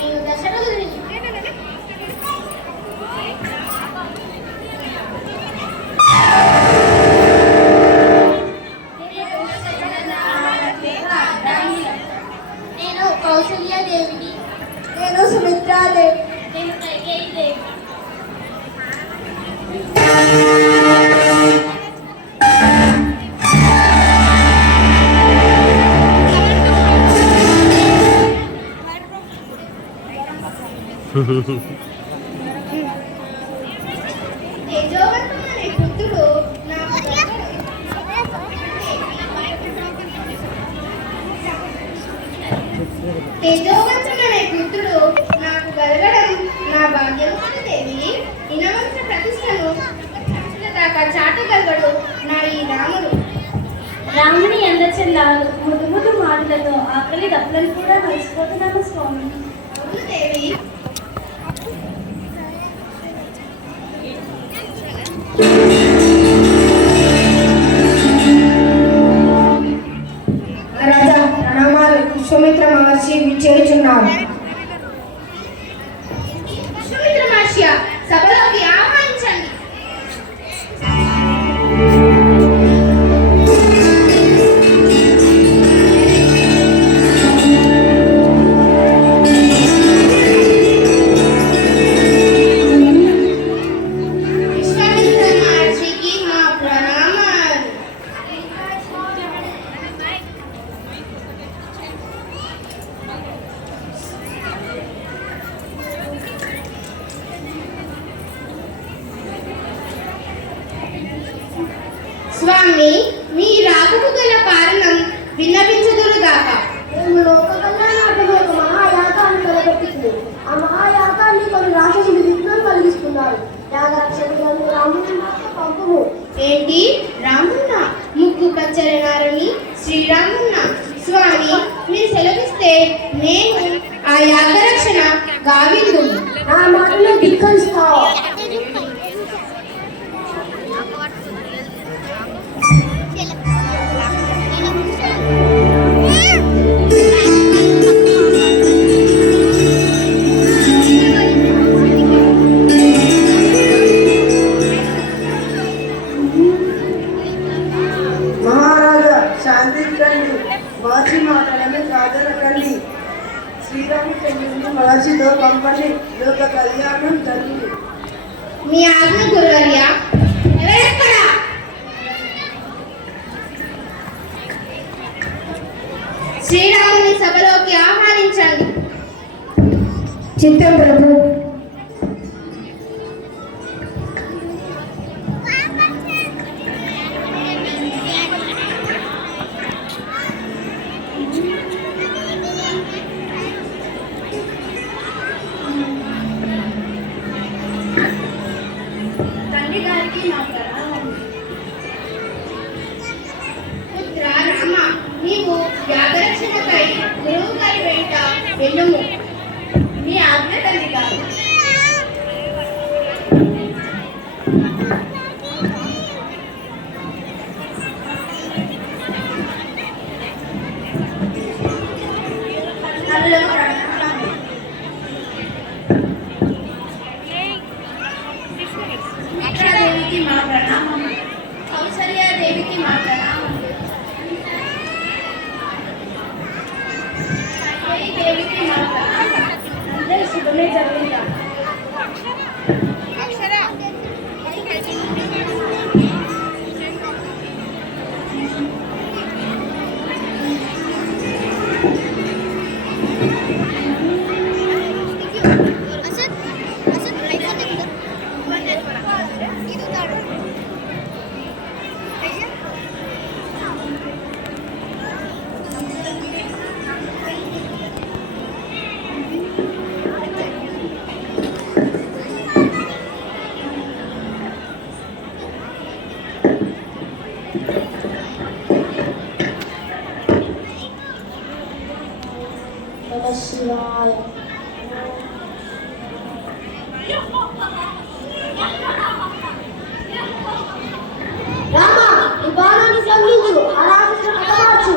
నేను దశరథుడిని. నేను కౌసల్యాదేవిని. నేను సుమిత్రాదేవి. నేను కైకేయీదేవి. తేజోవంతమైన పుత్రుడు నాకు కలగడం నా భాగ్యం దేవి. ఇనవంశ ప్రతిష్టను దాకా చాటగలగడు నా ఈ రాముడు. రాముని అందచందాలు ముదు ముదు మాటలతో ఆకలి దప్పులను కూడా మర్చిపోతున్నాము స్వామి. అవును దేవి. రాజా ప్రణామాలు. విశ్వామిత్ర మహర్షి విచ్చేయుచున్నారు. విశ్వామిత్ర మహర్షి సభలోకి ఆహ్వానించండి. విశ్వామిత్ర మహర్షికి మా ప్రణామాలు. స్వామి, మీ రాకకు గల కారణం విన్నవించుదురుగాక. మేము లోక కళ్యాణార్థం ఒక మహాయాగాన్ని తలపెట్టింది. ఆ మహాయాగాన్ని కొన్ని రాక్షసులు విఘ్నం కలిగిస్తున్నారు. యాగరక్షకులను రాముని పంపము. ఏంటి రామున్న? ముక్కు పచ్చల నారని శ్రీరామున్న. స్వామి, మీరు సెలవిస్తే నేను ఆ యాగరక్షణ గావిందు. నా మాటలో ధిక్కరిస్తావా? మహారాజా శాంతించండి. మహర్షి మాటలను కాదనకండి. శ్రీరామచంద్రుని మహర్షితో పంపని లోక కళ్యాణం జరిగింది. మీ ఆజ్ఞ గురువర్య. ఎవరెక్కడ? శ్రీరాముని సభలోకి ఆహ్వానించండి. చిత్తం ప్రభు. తండ్రి గారికి నా ప్రణామం. పుత్ర రామ, నీవు యాగరక్షణకై గురువు గారి వెంట వెళ్ళుము. మీ ఆజ్ఞ తండ్రి గారు. దేవికి మా ప్రణామం. కౌసల్యాదేవికి మా ప్రణామం. దేవికి మా ప్రణామం. అందరూ శుభమే జరుగుతా. నమః శివాయ. రామ, ఈ బాణాన్ని సంధించు. ఆ రాక్షసుని హతమార్చు.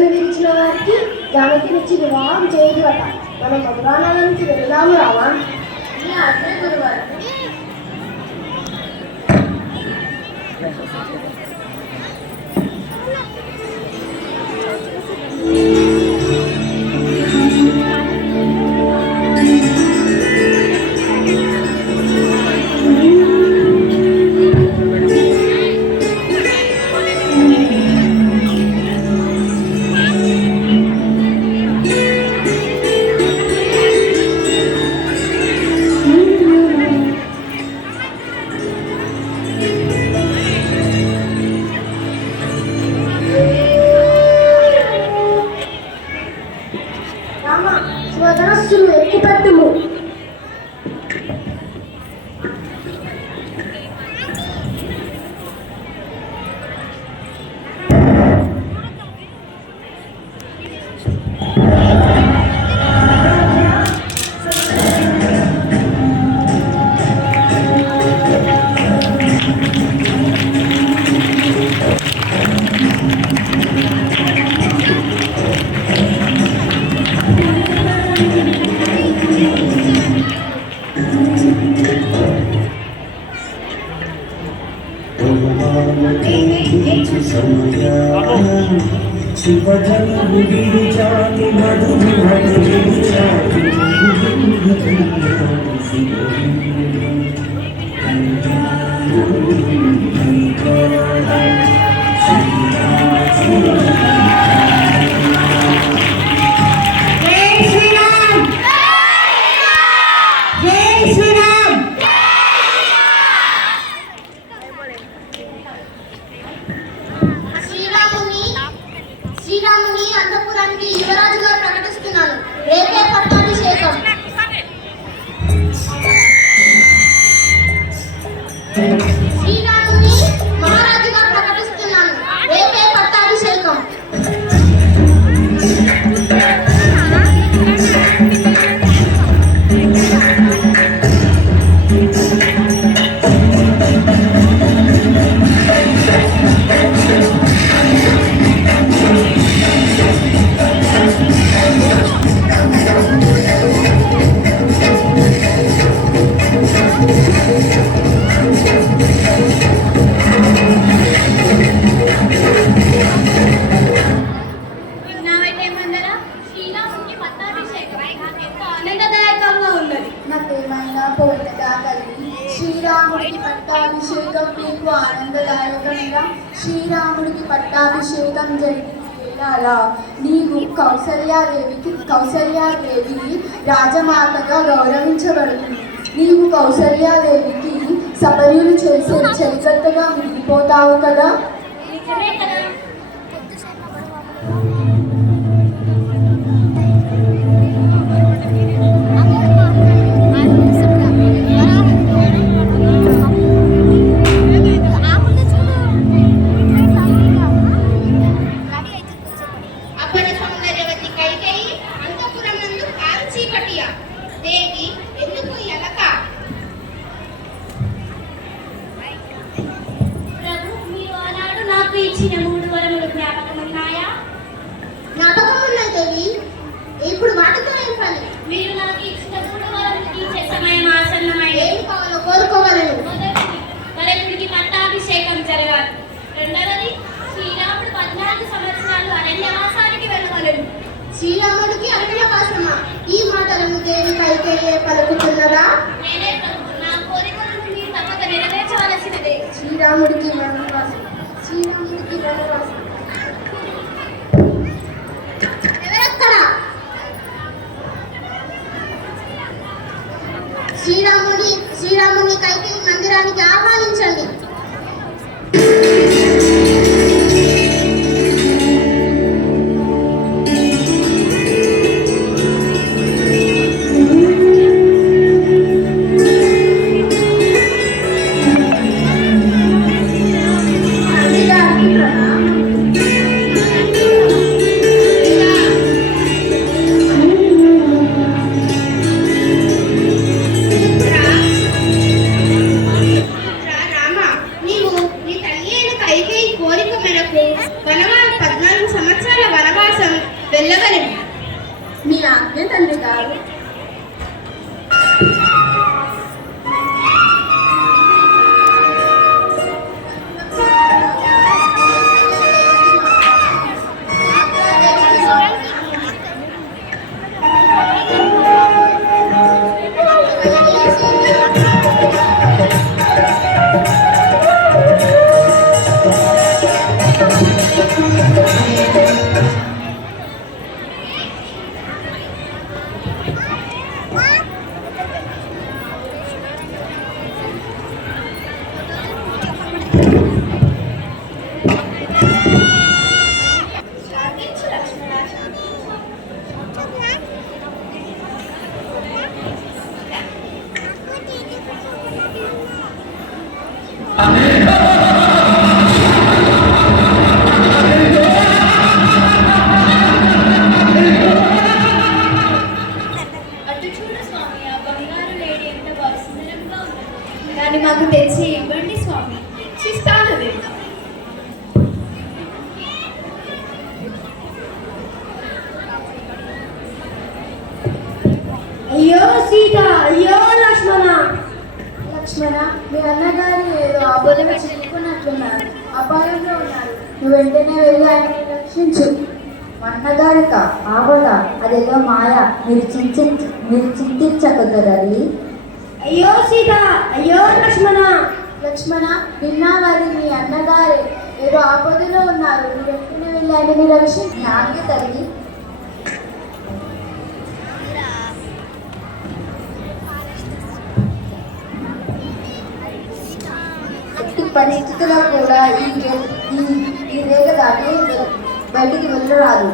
మనసును విరిచిన వారికి జానకినిచ్చి వివాహం చేయదుట. మనం మధురానగరానికి వెళ్దాము రావా? మీ ఆజ్ఞ గురువారు. రామ శివధనస్సును ఎక్కుపెట్టుము. శ్రీరాముని అంతఃపురానికి యువరాజుగా ప్రకటిస్తున్నాను. రేపే పట్టాభిషేకం. శ్రీరాముని మహారాజుగా ప్రకటిస్తున్నాను. రేపే పట్టాభిషేకం. నాకేమైనా పోయినదా తల్లి? శ్రీరాముడికి పట్టాభిషేకం మీకు ఆనందదాయకంగా. శ్రీరాముడికి పట్టాభిషేకం జరిగిన వేళ నీవు కౌసల్యాదేవి రాజమాతగా గౌరవించబడుతుంది. నీవు కౌసల్యాదేవికి సపర్యులు చేసే చరిత్రగా మిగిలిపోతావు కదా. నిజమే కదా. అపర సౌందర్యవతి కైకేయి అంతఃపురం నందు కాల్చీకటియ. దేవి ఎందుకు ఎలక? ప్రభు, మీరు ఆనాడు నాకు ఇచ్చిన 3 వరములు జ్ఞాపకం ఉన్నాయా? జ్ఞాపకం ఉన్నాయి దేవి. ఇప్పుడు వాటితో ఏం పని? మీరు నాకు ఇచ్చిన 3 వరములు తీర్చే సమయం ఆసన్నమైనది. ఏం కావాలో కోరుకోవాలను. మొదటిది, భరతుడికి పట్టాభిషేకం జరగాలి. రెండవది, శ్రీరాముడు 14 సంవత్సరాలు అరణ్యవాసానికి వెళ్ళవలెను. శ్రీరాముడికి అరణ్యవాసమా? ఈ మాటలను దేవి కైకేయి పలుకుతున్నదా? నేనే ప్రభు, నా కోరికలను మీరు తప్పక నెరవేర్చవలసినదే. శ్రీరాముడికి వనవాసం. శ్రీరాముడికి వనవాసం. ఎవరక్కడ? శ్రీరాముని కైకేయి మందిరానికి ఆహ్వానించండి. రామ దాన్ని మాకు తెచ్చి ఇవ్వండి స్వామి. శిస్తాను దేవత. అయ్యో సీత, అయ్యో లక్ష్మణ. లక్ష్మణ, మీ అన్నగారు ఏదో ఆపదలో చిక్కుకున్నట్లున్నారు, అపాయంలో ఉన్నారు. నువ్వు వెంటనే వెళ్ళి ఆయన్ని రక్షించు. అన్నగారిక ఆపద అదేదో మాయ, మీరు చింతించకొద్దరు. అయ్యో సీత, అయ్యో లక్ష్మణ. లక్ష్మణ, విన్నావారి మీ అన్నగారు ఏదో ఆపదలో ఉన్నారు. నువ్వు వెంటనే వెళ్ళి ఆయన్ని రక్షించు. నాకే తల్లి. ఎట్టి పరిస్థితుల్లో కూడా ఈ రేఖ దాటి బయటికి వెళ్ళరాదు.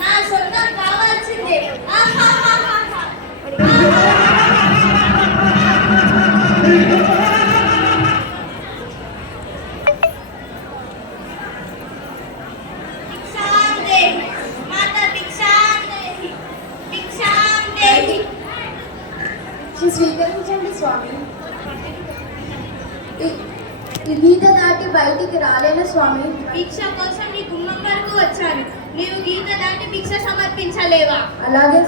నా సొంతం కావాల్సిందే. స్వీకరించండి స్వామి. ఈ గీత దాటి బయటికి రాలేను స్వామి. భిక్ష కోసం నీ గుమ్మం వరకు వచ్చాను. నీవు గీత దాటి భిక్ష సమర్పించలేవా? అలాగే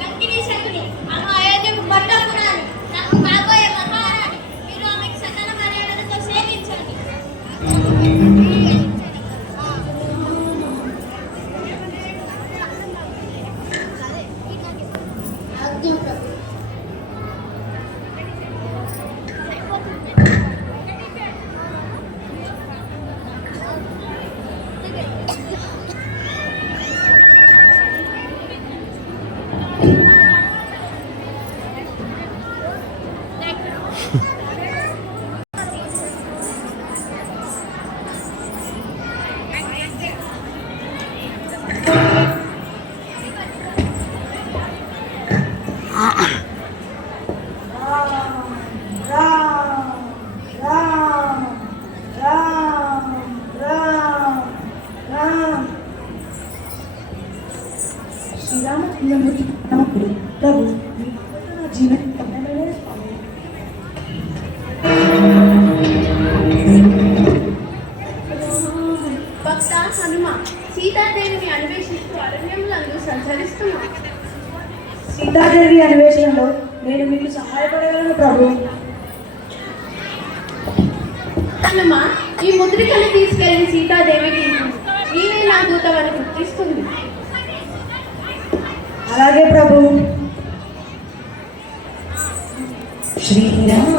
లంకిని శకుని, అను అయోధ్యకు పట్టపురాణి, నాకు కాబోయే మహారాణి. మీరు ఆమెకు సకల మర్యాదలతో సేవించండి. శ్రీరామచంద్రుడికి నమప్పుడు ప్రభు మీ నా జీవితం కన్నమైన స్వామి. భక్త హనుమ, సీతాదేవిని అన్వేషిస్తూ అరణ్యములందు సంచరిస్తున్నా. సీతాదేవి అన్వేషణలో నేను మీకు సహాయపడగలను ప్రభు. హనుమ, ఈ ముద్రికను తీసుకెళ్లి సీతాదేవికి నీవే నా దూతవని గుర్తిస్తుంది. అలాగే ప్రభు. శ్రీరామ